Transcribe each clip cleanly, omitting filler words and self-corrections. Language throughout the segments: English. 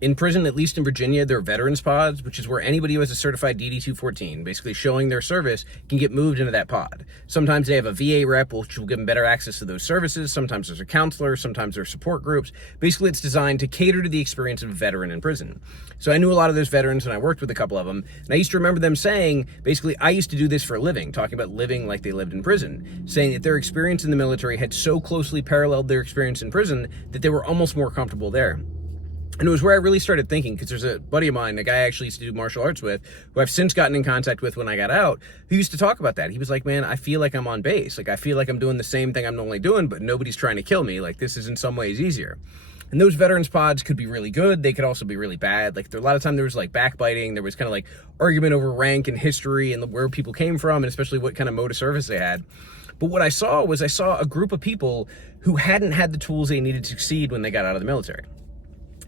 In prison, at least in Virginia, there are veterans pods, which is where anybody who has a certified DD-214, basically showing their service, can get moved into that pod. Sometimes they have a VA rep, which will give them better access to those services. Sometimes there's a counselor. Sometimes there's support groups. Basically, it's designed to cater to the experience of a veteran in prison. So I knew a lot of those veterans, and I worked with a couple of them. And I used to remember them saying, basically, I used to do this for a living, talking about living like they lived in prison, saying that their experience in the military had so closely paralleled their experience in prison that they were almost more comfortable there. And it was where I really started thinking, because there's a buddy of mine, a guy I actually used to do martial arts with, who I've since gotten in contact with when I got out, who used to talk about that. He was like, man, I feel like I'm on base. Like, I feel like I'm doing the same thing I'm normally doing, but nobody's trying to kill me. Like, this is in some ways easier. And those veterans pods could be really good. They could also be really bad. Like, a lot of time there was like backbiting. There was kind of like argument over rank and history and where people came from, and especially what kind of mode of service they had. But what I saw was a group of people who hadn't had the tools they needed to succeed when they got out of the military.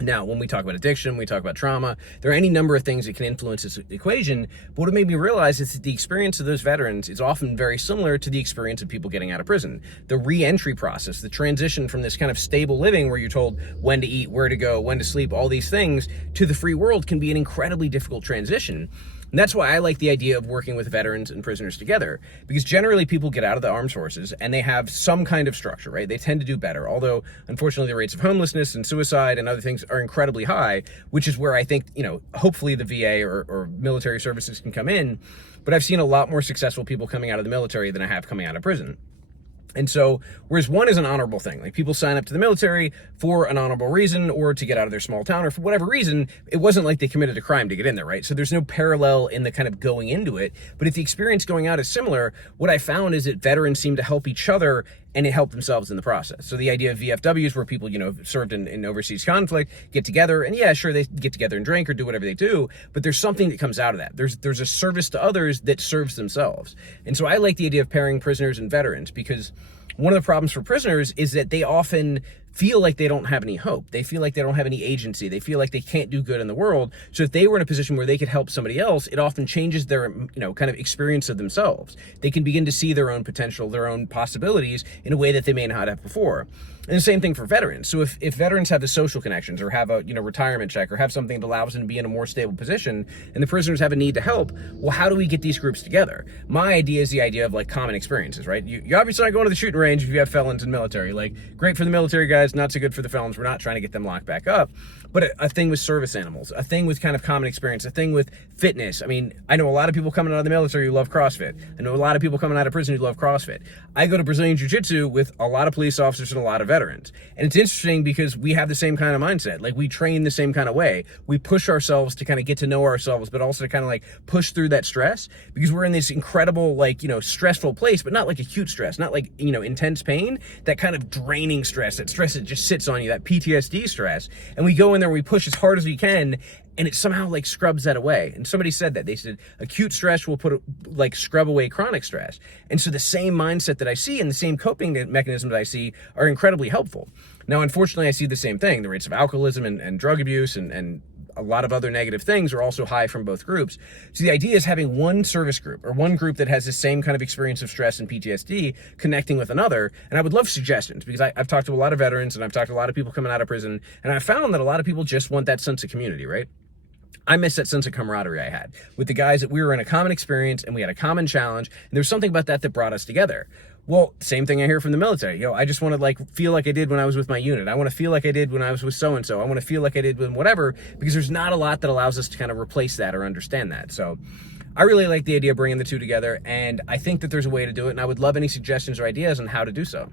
Now, when we talk about addiction, we talk about trauma, there are any number of things that can influence this equation. But what it made me realize is that the experience of those veterans is often very similar to the experience of people getting out of prison. The re-entry process, the transition from this kind of stable living where you're told when to eat, where to go, when to sleep, all these things, to the free world can be an incredibly difficult transition. And that's why I like the idea of working with veterans and prisoners together, because generally people get out of the armed forces and they have some kind of structure, right? They tend to do better, although unfortunately the rates of homelessness and suicide and other things are incredibly high, which is where I think, hopefully the VA or military services can come in. But I've seen a lot more successful people coming out of the military than I have coming out of prison. And so, whereas one is an honorable thing, like people sign up to the military for an honorable reason or to get out of their small town or for whatever reason, it wasn't like they committed a crime to get in there, right? So there's no parallel in the kind of going into it. But if the experience going out is similar, what I found is that veterans seem to help each other and it helped themselves in the process. So the idea of VFWs, where people, served in overseas conflict, get together, and yeah, sure, they get together and drink or do whatever they do, but there's something that comes out of that. There's a service to others that serves themselves. And so I like the idea of pairing prisoners and veterans, because one of the problems for prisoners is that they often feel like they don't have any hope. They feel like they don't have any agency. They feel like they can't do good in the world. So if they were in a position where they could help somebody else, it often changes their, kind of experience of themselves. They can begin to see their own potential, their own possibilities in a way that they may not have before. And the same thing for veterans. So if veterans have the social connections or have a, retirement check or have something that allows them to be in a more stable position, and the prisoners have a need to help, well, how do we get these groups together? My idea is the idea of like common experiences, right? You obviously not going to the shooting range if you have felons in the military. Like, great for the military guys, not so good for the felons. We're not trying to get them locked back up. But a thing with service animals, a thing with kind of common experience, a thing with fitness. I mean, I know a lot of people coming out of the military who love CrossFit. I know a lot of people coming out of prison who love CrossFit. I go to Brazilian Jiu-Jitsu with a lot of police officers and a lot of veterans. And it's interesting because we have the same kind of mindset. Like, we train the same kind of way. We push ourselves to kind of get to know ourselves, but also to kind of like push through that stress, because we're in this incredible, like, stressful place, but not like acute stress, not like, intense pain, that kind of draining stress, that stress that just sits on you, that PTSD stress. And we go in there and we push as hard as we can, and it somehow like scrubs that away. And somebody said that. They said acute stress will scrub away chronic stress. And so the same mindset that I see and the same coping mechanisms I see are incredibly helpful. Now, unfortunately, I see the same thing. The rates of alcoholism and drug abuse and a lot of other negative things are also high from both groups. So the idea is having one service group or one group that has the same kind of experience of stress and PTSD connecting with another. And I would love suggestions, because I've talked to a lot of veterans and I've talked to a lot of people coming out of prison, and I found that a lot of people just want that sense of community, right? I miss that sense of camaraderie I had with the guys, that we were in a common experience and we had a common challenge. And there was something about that brought us together. Well, same thing I hear from the military. I just want to feel like I did when I was with my unit. I want to feel like I did when I was with so-and-so. I want to feel like I did with whatever, because there's not a lot that allows us to kind of replace that or understand that. So I really like the idea of bringing the two together, and I think that there's a way to do it, and I would love any suggestions or ideas on how to do so.